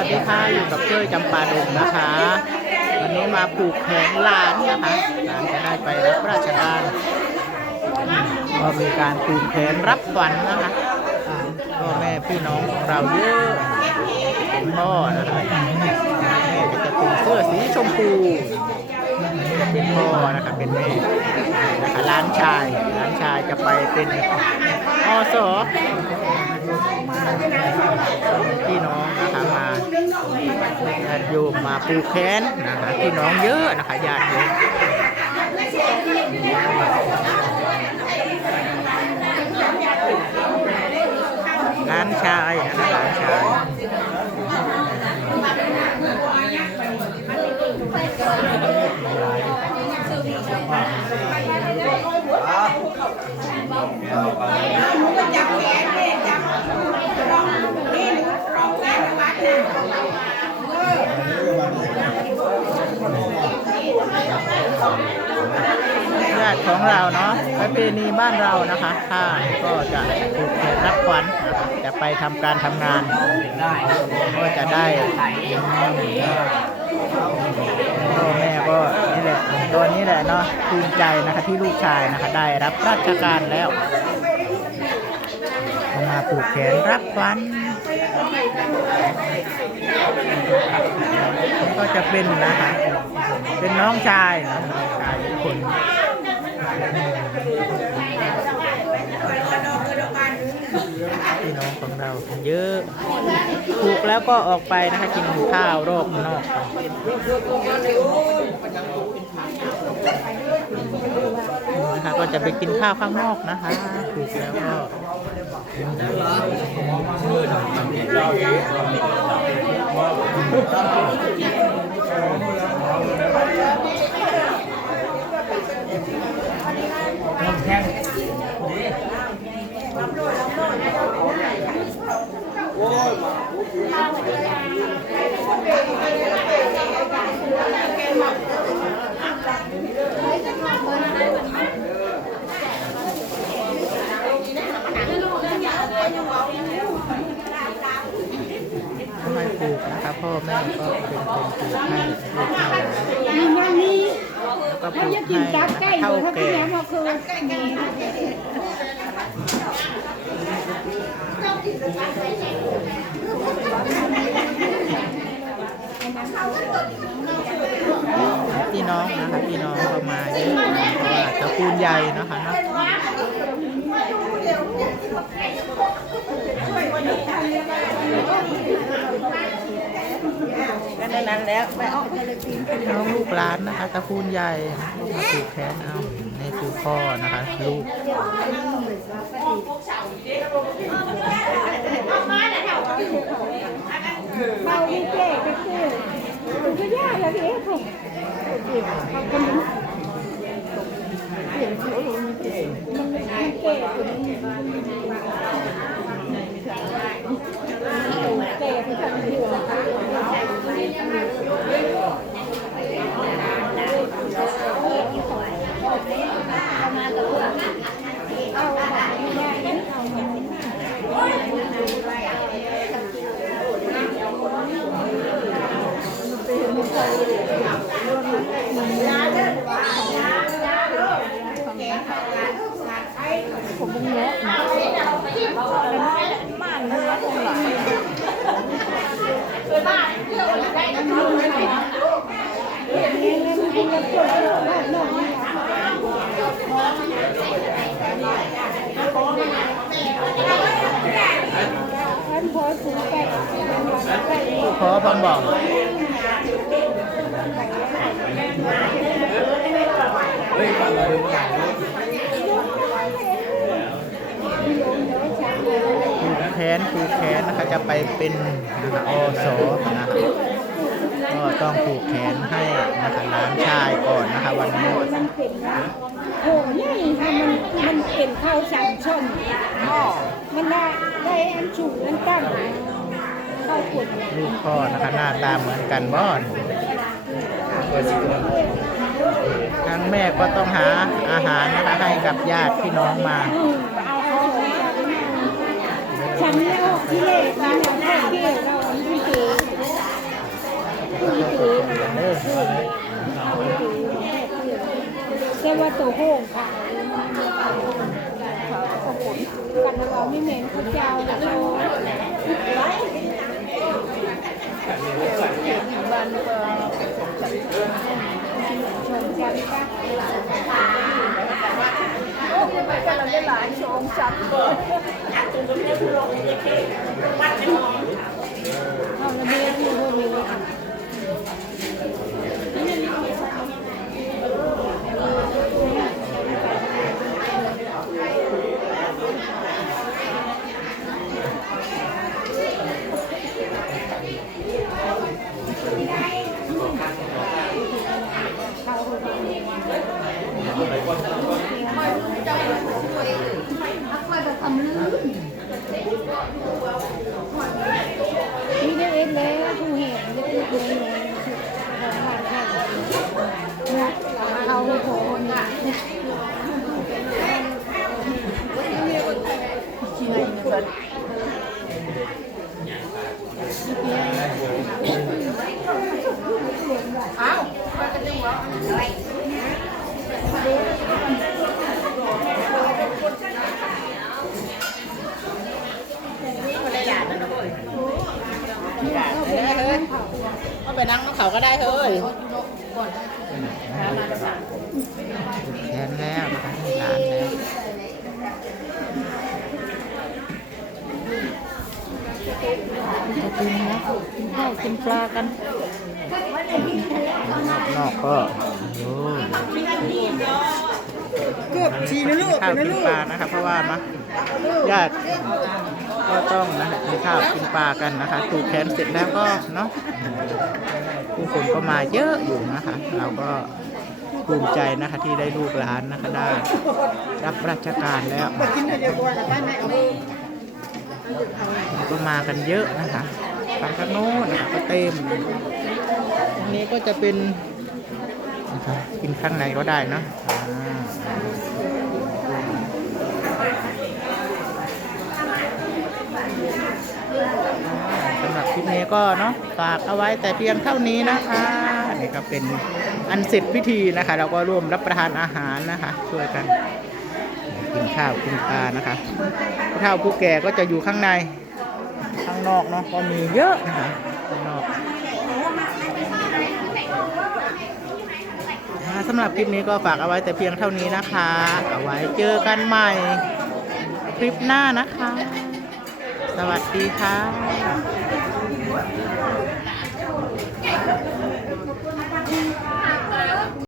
วัสดีค่ะอยู่กับเจ้ยจำปาดงนะคะ วันนี้มาปลูกแขนหลานนะคะหลานจะได้ไปรับราชการก็มีการปลูกแขนรับขวัญนะคะพ่อแม่พี่น้องของเราเยอะคุณพ่อนะคะแม่ก็จะเป็นเสื้อสีชมพูเป็นพ่อนะคะเป็นแม่นะคะหล้านชายหล้านชายจะไปเป็นอสอ พี่น้องนะคะมาญาติโยมมาปูแขนนะคะพี่น้องเยอะนะคะญาติโยมร้านชายนะคะร้านชาย ญาติของเราเนาะประเพณีบ้านเรานะคะถ้าก็จะปลูกแขนรับขวัญนจะไปทำการทำงาน ก็จะได้พ่อแม่ก็นี่แหละตัวนี้แหละเนาะภูมิใจนะคะที่ลูกชายนะคะ ได้รับราชการแล้วมาปลูกแขนรับขวัญ ก็จะเป็นนะคะ เป็นน้องชายนะน้องชายอีกคนพี่น้องของเราเยอะปลูกแล้วก็ออกไปนะคะกินข้าวรอบนอกนะคะก็จะไปกินข้าวข้างนอกนะคะปลูกแล้วก็ ไม่ปลูกนะคะพ่อแม่ก็เป็นคนปลูกให้ลูกให้หลานมีงานนี้แล้วก็ปเขาลูกจะกินให้ตับนะไก่คะอเท่ายู่ถ้าแก่พี่ยังก็คือมี พี่น้องนะคะพี่น้องก็มาเยอะเพราะว่าตระกูลใหญ่นะคะเนาะกันในนั้นแล้วไปออกพี่น้องลูกหลานนะคะตระกูลใหญ่ก็มาปลูกแขนเอา นี่คือพ่อนะคะ ลูกเมาไม่เจ๊ก็คือมันก็ยากแล้วพี่เสียงเขาลงเจ๊มันไม่เจ๊เจ๊ที่ทำอยู่เอาไม่ได้เอา ผมมึงเยอะนะบ้านเนื้อคงหลังท่านพอสูงไปขอบังบอก ปลูกแข นปลูกแขนนะคะจะไปเป็นนะคะอสนะคะก็ต้องปลูกแขนให้นะคะหลานชายก่อนนะคะวันนี้มันเป็นโอ้นี่ค่ะมันมันเป็นข้าวสังชนหม้อมันได้ได้อันสูงอันต่ำข้าวขุ่นลูกพ่อนะคะหน้าตาเหมือนกันบ้อนทางแม่ก็ต้องหาอาหารนะคะให้กับญาติพี่น้องมา ฉันเล่าที่เล็กนะเนี่เลขที่เราที่ตีที่ตีเซว่าตัวโฮงค่ะขอบคุณกันนะเราไม่เหม็นข้าวเจ้าเราบ้านเออชมจันทร์ก็เราได้หลายชมจันทร์าละเมียที่พวกนี้ นี่ได้เองแล้วผู้เห็นได้เองเลยของหลานแค่นะเขาโผล่เนี่ยเขาเป็นเขา ก็ไปนั่งน้ำ เขาก็ได้เฮ้ยแขนแล้วนะคะร้านแล้วจะกินนะกินข้าวกินปลากันนอกๆก็โอ้เกือบชีนะลูกข้าวนะกินลูกปลานะคะเพราะว่านะญาติก็ต้องนะกินข้าวกินปลากันนะคะถูกแขนเสร็จแล้วก็เนาะ ผู้คนก็มาเยอะอยู่นะคะ เราก็ภูมิใจนะคะที่ได้ลูกหลานนะคะได้รับราชการแล้วก็มากันเยอะนะคะฝั่งข้างโน้นก็เต็มตรงนี้ก็จะเป็นนะคะกินข้างในก็ได้นะอ่าสำหรับคลิป นี้ก็เนาะฝากเอาไว้แต่เพียงเท่านี้นะคะนนี้ก็เป็นอันเสร็จพิธีนะคะ เราก็ร่วมรับประทานอาหารนะคะ ช่วยกัน กินข้าวกินปลานะคะผู้เฒ่าผู้แก่ก็จะอยู่ข้างในข้างนอกเนาะก็มีเยอะนะคะข้างนอกสำหรับคลิปนี้ก็ฝากเอาไว้แต่เพียงเท่านี้นะคะ เอาไว้เจอกันใหม่คลิปหน้านะคะ สวัสดีค่ะ Thank you.